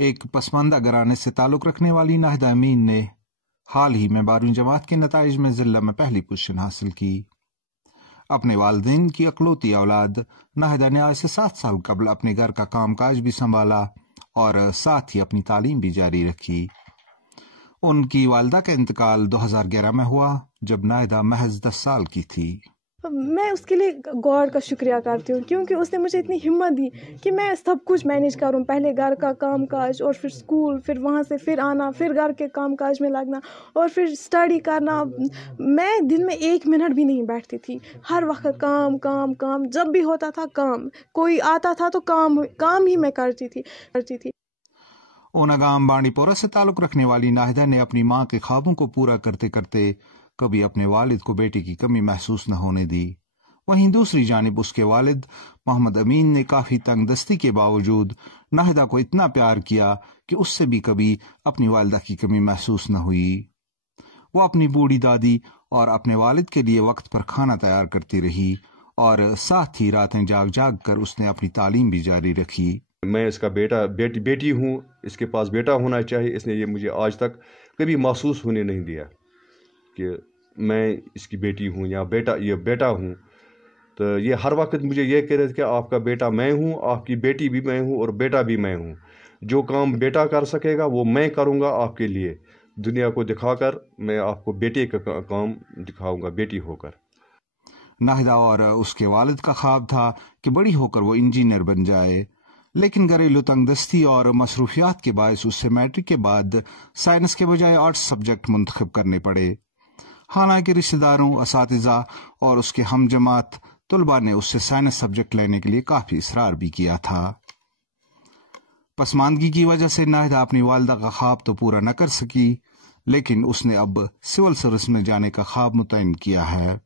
एक पसमानदा घराने से ताल्लुक रखने वाली नाहिदा अमीन ने हाल ही में 12वीं जमात के नताइज में जिला में पहली पोजीशन हासिल की। अपने वालिदैन की अकलौती औलाद नाहिदा ने आज से 7 साल कबल अपने घर का कामकाज भी संभाला और साथ ही अपनी तालीम भी जारी रखी। उनकी वालिदा का इंतकाल 2011 में हुआ जब नाहिदा महज 10 साल की थी। मैं उसके लिए गॉड का शुक्रिया करती हूँ क्योंकि उसने मुझे इतनी हिम्मत दी कि मैं सब कुछ मैनेज करूँ, पहले घर का काम काज और फिर स्कूल, फिर वहाँ से फिर आना, फिर घर के काम काज में लगना और फिर स्टडी करना। मैं दिन में 1 मिनट भी नहीं बैठती थी, हर वक्त काम काम काम, जब भी होता था काम, कोई आता था तो काम ही मैं करती थी। ओनागाम बांडीपोरा से ताल्लुक रखने वाली नाहिदा ने अपनी माँ के ख्वाबों को पूरा करते करते कभी अपने वालिद को बेटे की कमी महसूस न होने दी। वहीं दूसरी जानिब उसके वालिद मोहम्मद अमीन ने काफी तंगदस्ती के बावजूद नाहिदा को इतना प्यार किया कि उससे भी कभी अपनी वालिदा की कमी महसूस न हुई। वो अपनी बूढ़ी दादी और अपने वालिद के लिए वक्त पर खाना तैयार करती रही और साथ ही रातें जाग जाग कर उसने अपनी तालीम भी जारी रखी। मैं इसका बेटी हूँ, इसके पास बेटा होना चाहिए। इसने ये मुझे आज तक कभी महसूस होने नहीं दिया कि मैं इसकी बेटी हूँ या बेटा हूँ। तो ये हर वक्त मुझे ये कह रहे थे कि आपका बेटा मैं हूँ, आपकी बेटी भी मैं हूँ और बेटा भी मैं हूँ। जो काम बेटा कर सकेगा वो मैं करूँगा आपके लिए। दुनिया को दिखाकर मैं आपको बेटे का काम दिखाऊँगा, बेटी होकर। नाहिदा और उसके वालिद का ख्वाब था कि बड़ी होकर वो इंजीनियर बन जाए, लेकिन घरेलू तंगदस्ती और मसरूफियात के बायस उसे मैट्रिक के बाद साइंस के बजाय आर्ट्स सब्जेक्ट मुंतखब करने पड़े। हालांकि रिश्तेदारों, असातिज़ा और उसके हमजमात तुलबा ने उससे साइंस सब्जेक्ट लेने के लिए काफी इसरार भी किया था। पसमानदगी की वजह से नाहिदा अपनी वालिदा का ख्वाब तो पूरा न कर सकी, लेकिन उसने अब सिविल सर्विस में जाने का ख्वाब मुतय्यन किया है।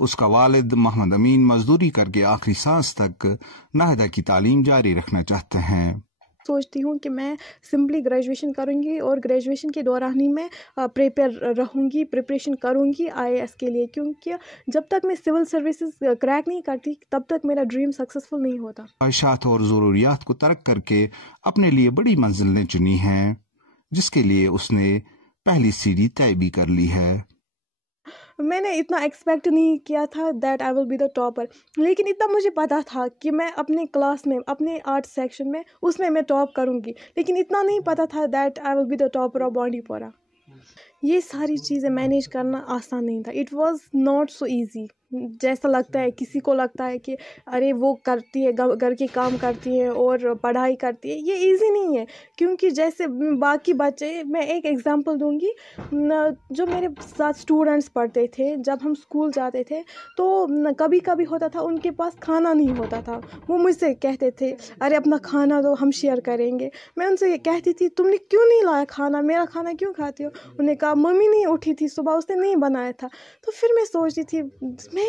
उसका वालिद मोहम्मद अमीन मजदूरी करके आखिरी सांस तक नाहिदा की तालीम जारी रखना चाहते हैं। सोचती हूँ कि मैं सिंपली ग्रेजुएशन करूँगी और ग्रेजुएशन के दौरान ही मैं प्रिपरेशन करूँगी IAS के लिए, क्योंकि जब तक मैं सिविल सर्विसेज क्रैक नहीं करती तब तक मेरा ड्रीम सक्सेसफुल नहीं होता। ख्वाहिशात और ज़रूरियात को तर्क करके अपने लिए बड़ी मंजिलें चुनी हैं, जिसके लिए उसने पहली सीढ़ी तय भी कर ली है। मैंने इतना एक्सपेक्ट नहीं किया था that I will be the topper, लेकिन इतना मुझे पता था कि मैं अपने क्लास में, अपने आर्ट सेक्शन में, उसमें मैं टॉप करूँगी, लेकिन इतना नहीं पता था that I will be the topper of Bandipora. ये सारी चीज़ें मैनेज करना आसान नहीं था। It was not so easy. जैसा लगता है, किसी को लगता है कि अरे वो करती है, घर के काम करती है और पढ़ाई करती है, ये इजी नहीं है। क्योंकि जैसे बाकी बच्चे, मैं एक एग्जांपल दूंगी, जो मेरे साथ स्टूडेंट्स पढ़ते थे, जब हम स्कूल जाते थे तो कभी कभी होता था उनके पास खाना नहीं होता था। वो मुझसे कहते थे अरे अपना खाना दो, हम शेयर करेंगे। मैं उनसे कहती थी तुमने क्यों नहीं लाया खाना, मेरा खाना क्यों खाती हो? उन्होंने कहा मम्मी नहीं उठी थी सुबह, उसने नहीं बनाया था। तो फिर मैं सोचती थी मैं